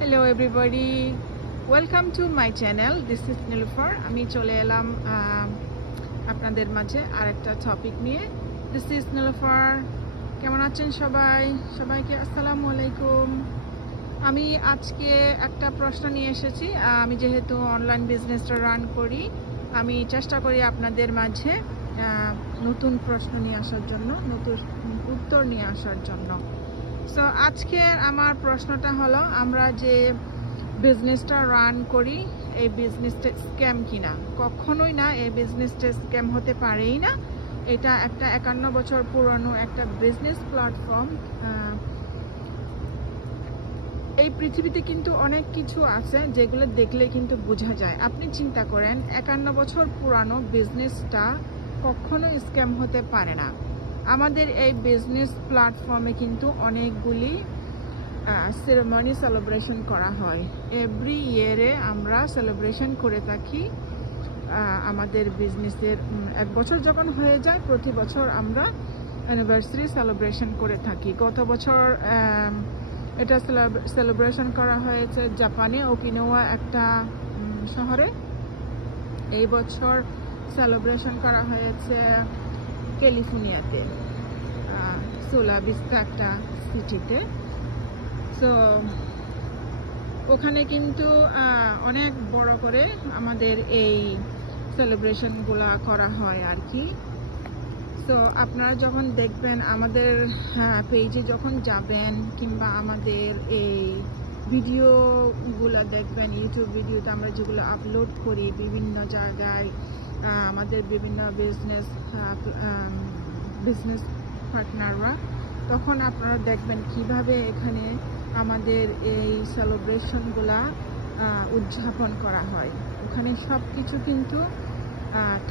Hello everybody, welcome to my channel. This is Nilufar. আমি চলে এলাম আপনাদের মাঝে আরেকটা টপিক নিয়ে। This is Nilufar. কেমন আছেন সবাই? সবাইকে আসসালামু আলাইকুম। আমি আজকে একটা প্রশ্ন নিয়ে এসেছি। আমি যেহেতু অনলাইন বিজনেসটা রান করি, আমি চেষ্টা করি আপনাদের মাঝে নতুন প্রশ্ন নিয়ে আসার জন্য, নতুন উত্তর নিয়ে আসার জন্য। সো আজকের আমার প্রশ্নটা হলো, আমরা যে বিজনেসটা রান করি এই বিজনেসটা স্ক্যাম কিনা? কখনোই না, এই বিজনেসটা স্ক্যাম হতে পারেই না। এটা একটা 51 বছর পুরনো একটা বিজনেস প্ল্যাটফর্ম। এই পৃথিবীতে কিন্তু অনেক কিছু আছে যেগুলো দেখলে কিন্তু বোঝা যায়। আপনি চিন্তা করেন, 51 বছর পুরানো বিজনেসটা কখনো স্ক্যাম হতে পারে না। আমাদের এই বিজনেস প্ল্যাটফর্মে কিন্তু অনেকগুলি সেরেমনি সেলিব্রেশন করা হয়। এভরি ইয়ারে আমরা সেলিব্রেশন করে থাকি। আমাদের বিজনেসের 1 বছর যখন হয়ে যায়, প্রতি বছর আমরা অ্যানিভার্সারি সেলিব্রেশন করে থাকি। গত বছর এটা সেলিব্রেশন করা হয়েছে জাপানে, ওকিনাওয়া একটা শহরে। এই বছর সেলিব্রেশন করা হয়েছে ক্যালিফোর্নিয়াতে, সোলা ভিস্তা একটা সিটিতে। সো ওখানে কিন্তু অনেক বড় করে আমাদের এই সেলিব্রেশনগুলা করা হয় আর কি। তো আপনারা যখন দেখবেন আমাদের পেজে যখন যাবেন, কিংবা আমাদের এই ভিডিওগুলো দেখবেন, ইউটিউব ভিডিওতে আমরা যেগুলো আপলোড করি বিভিন্ন জায়গায়, আমাদের বিভিন্ন বিজনেস পার্টনাররা, তখন আপনারা দেখবেন কিভাবে এখানে আমাদের এই সেলিব্রেশনগুলা উদযাপন করা হয়। ওখানে সব কিছু কিন্তু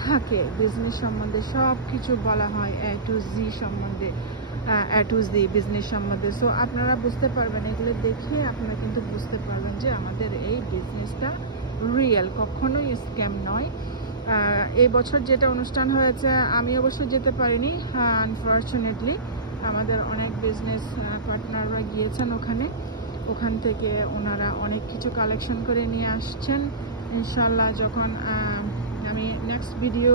থাকে, বিজনেস সম্বন্ধে সব কিছু বলা হয়, A to Z সম্বন্ধে, A to Z বিজনেস সম্বন্ধে। সো আপনারা বুঝতে পারবেন, এগুলো দেখে আপনারা কিন্তু বুঝতে পারবেন যে আমাদের এই বিজনেসটা রিয়েল, কখনোই স্ক্যাম নয়। এই বছর যেটা অনুষ্ঠান হয়েছে, আমি অবশ্য যেতে পারিনি আনফর্চুনেটলি। আমাদের অনেক বিজনেস পার্টনাররা গিয়েছেন ওখান থেকে ওনারা অনেক কিছু কালেকশন করে নিয়ে আসছেন। ইনশাল্লাহ যখন আমি নেক্সট ভিডিও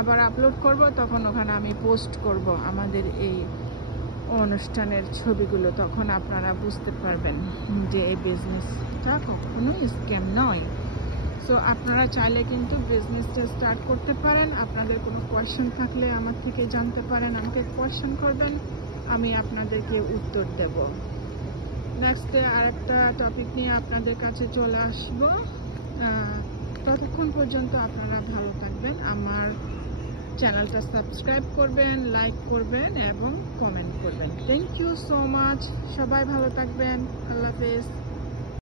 আবার আপলোড করব, তখন ওখানে আমি পোস্ট করব আমাদের এই অনুষ্ঠানের ছবিগুলো। তখন আপনারা বুঝতে পারবেন যে এই বিজনেসটা কখনোই স্ক্যাম নয়। সো আপনারা চাইলে কিন্তু বিজনেসটা স্টার্ট করতে পারেন। আপনাদের কোনো কোয়েশ্চেন থাকলে আমার থেকে জানতে পারেন, আমাকে কোয়েশ্চেন করবেন, আমি আপনাদেরকে উত্তর দেব। নেক্সট আরেকটা টপিক নিয়ে আপনাদের কাছে চলে আসব। ততক্ষণ পর্যন্ত আপনারা ভালো থাকবেন, আমার চ্যানেলটা সাবস্ক্রাইব করবেন, লাইক করবেন এবং কমেন্ট করবেন। Thank you so much. সবাই ভালো থাকবেন। আল্লাহ হাফেজ।